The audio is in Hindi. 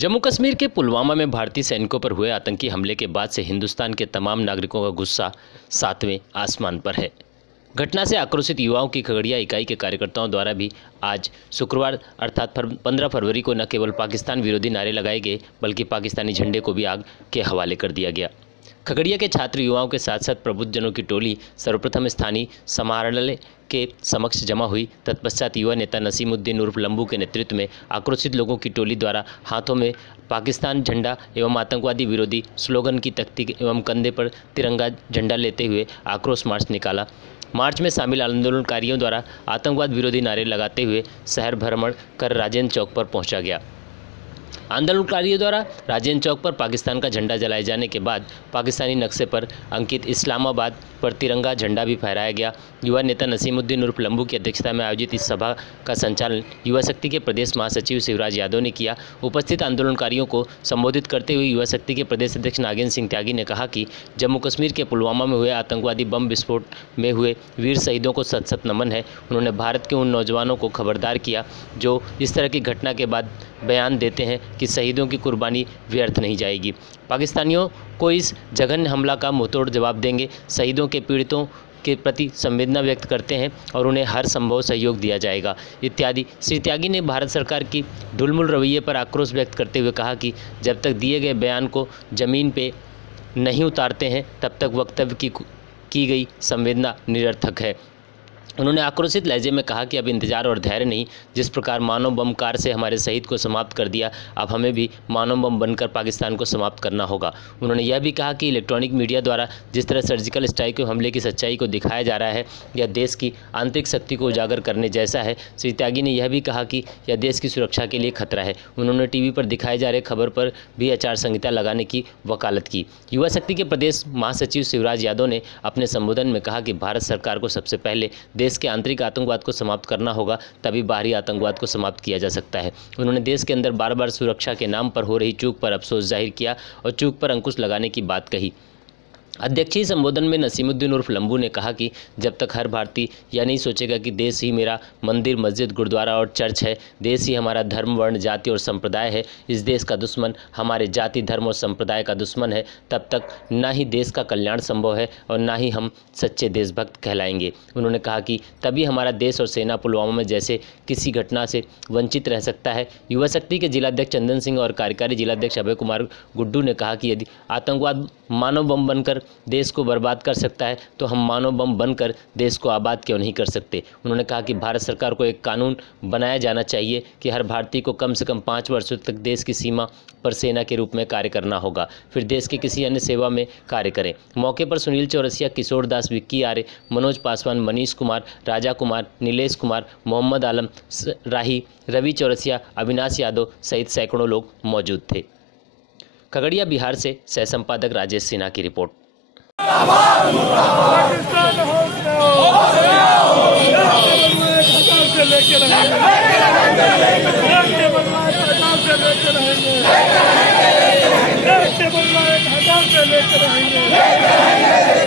जम्मू कश्मीर के पुलवामा में भारतीय सैनिकों पर हुए आतंकी हमले के बाद से हिंदुस्तान के तमाम नागरिकों का गुस्सा 7वें आसमान पर है। घटना से आक्रोशित युवाओं की खगड़िया इकाई के कार्यकर्ताओं द्वारा भी आज शुक्रवार अर्थात 15 फरवरी को न केवल पाकिस्तान विरोधी नारे लगाए गए बल्कि पाकिस्तानी झंडे को भी आग के हवाले कर दिया गया। खगड़िया के छात्र युवाओं के साथ साथ प्रबुद्धजनों की टोली सर्वप्रथम स्थानीय समाहरणालय के समक्ष जमा हुई। तत्पश्चात युवा नेता नसीमुद्दीन उर्फ लंबू के नेतृत्व में आक्रोशित लोगों की टोली द्वारा हाथों में पाकिस्तान झंडा एवं आतंकवादी विरोधी स्लोगन की तख्ती एवं कंधे पर तिरंगा झंडा लेते हुए आक्रोश मार्च निकाला। मार्च में शामिल आंदोलनकारियों द्वारा आतंकवाद विरोधी नारे लगाते हुए शहर भ्रमण कर राजेंद्र चौक पर पहुंचा गया। आंदोलनकारियों द्वारा राजेंद्र चौक पर पाकिस्तान का झंडा जलाए जाने के बाद पाकिस्तानी नक्शे पर अंकित इस्लामाबाद पर तिरंगा झंडा भी फहराया गया। युवा नेता नसीमुद्दीन उर्फ लंबू की अध्यक्षता में आयोजित इस सभा का संचालन युवा शक्ति के प्रदेश महासचिव शिवराज यादव ने किया। उपस्थित आंदोलनकारियों को संबोधित करते हुए युवा शक्ति के प्रदेश अध्यक्ष नागेंद्र सिंह त्यागी ने कहा कि जम्मू कश्मीर के पुलवामा में हुए आतंकवादी बम विस्फोट में हुए वीर शहीदों को सत सत नमन है। उन्होंने भारत के उन नौजवानों को खबरदार किया जो इस तरह की घटना के बाद बयान देते हैं कि शहीदों की कुर्बानी व्यर्थ नहीं जाएगी। पाकिस्तानियों को इस जघन्य हमला का मुंहतोड़ जवाब देंगे। शहीदों के पीड़ितों के प्रति संवेदना व्यक्त करते हैं और उन्हें हर संभव सहयोग दिया जाएगा इत्यादि। श्री त्यागी ने भारत सरकार की ढुलमुल रवैये पर आक्रोश व्यक्त करते हुए कहा कि जब तक दिए गए बयान को जमीन पे नहीं उतारते हैं तब तक वक्तव्य की गई संवेदना निरर्थक है। उन्होंने आक्रोशित लहजे में कहा कि अब इंतजार और धैर्य नहीं। जिस प्रकार मानव बम कार से हमारे शहीद को समाप्त कर दिया, अब हमें भी मानव बम बनकर पाकिस्तान को समाप्त करना होगा। उन्होंने यह भी कहा कि इलेक्ट्रॉनिक मीडिया द्वारा जिस तरह सर्जिकल स्ट्राइक के हमले की सच्चाई को दिखाया जा रहा है, यह देश की आंतरिक शक्ति को उजागर करने जैसा है। श्री त्यागी ने यह भी कहा कि यह देश की सुरक्षा के लिए खतरा है। उन्होंने टीवी पर दिखाए जा रहे खबर पर भी आचार संहिता लगाने की वकालत की। युवा शक्ति के प्रदेश महासचिव शिवराज यादव ने अपने संबोधन में कहा कि भारत सरकार को सबसे पहले देश के आंतरिक आतंकवाद को समाप्त करना होगा, तभी बाहरी आतंकवाद को समाप्त किया जा सकता है। उन्होंने देश के अंदर बार बार सुरक्षा के नाम पर हो रही चूक पर अफसोस जाहिर किया और चूक पर अंकुश लगाने की बात कही। अध्यक्षीय संबोधन में नसीमुद्दीन उर्फ लंबू ने कहा कि जब तक हर भारतीय यह नहीं सोचेगा कि देश ही मेरा मंदिर, मस्जिद, गुरुद्वारा और चर्च है, देश ही हमारा धर्म, वर्ण, जाति और संप्रदाय है, इस देश का दुश्मन हमारे जाति, धर्म और संप्रदाय का दुश्मन है, तब तक ना ही देश का कल्याण संभव है और ना ही हम सच्चे देशभक्त कहलाएंगे। उन्होंने कहा कि तभी हमारा देश और सेना पुलवामा में जैसे किसी घटना से वंचित रह सकता है। युवा शक्ति के जिलाध्यक्ष चंदन सिंह और कार्यकारी जिलाध्यक्ष अभय कुमार गुड्डू ने कहा कि यदि आतंकवाद मानव बम बनकर देश को बर्बाद कर सकता है तो हम मानव बम बनकर देश को आबाद क्यों नहीं कर सकते। उन्होंने कहा कि भारत सरकार को एक कानून बनाया जाना चाहिए कि हर भारतीय को कम से कम 5 वर्षों तक देश की सीमा पर सेना के रूप में कार्य करना होगा, फिर देश की किसी अन्य सेवा में कार्य करें। मौके पर सुनील चौरसिया, किशोर दास, विक्की आर्य, मनोज पासवान, मनीष कुमार, राजा कुमार, नीलेश कुमार, मोहम्मद आलम राही, रवि चौरसिया, अविनाश यादव सहित सैकड़ों लोग मौजूद थे। खगड़िया बिहार से सह संपादक राजेश सिन्हा की रिपोर्ट। लेके रहेंगे।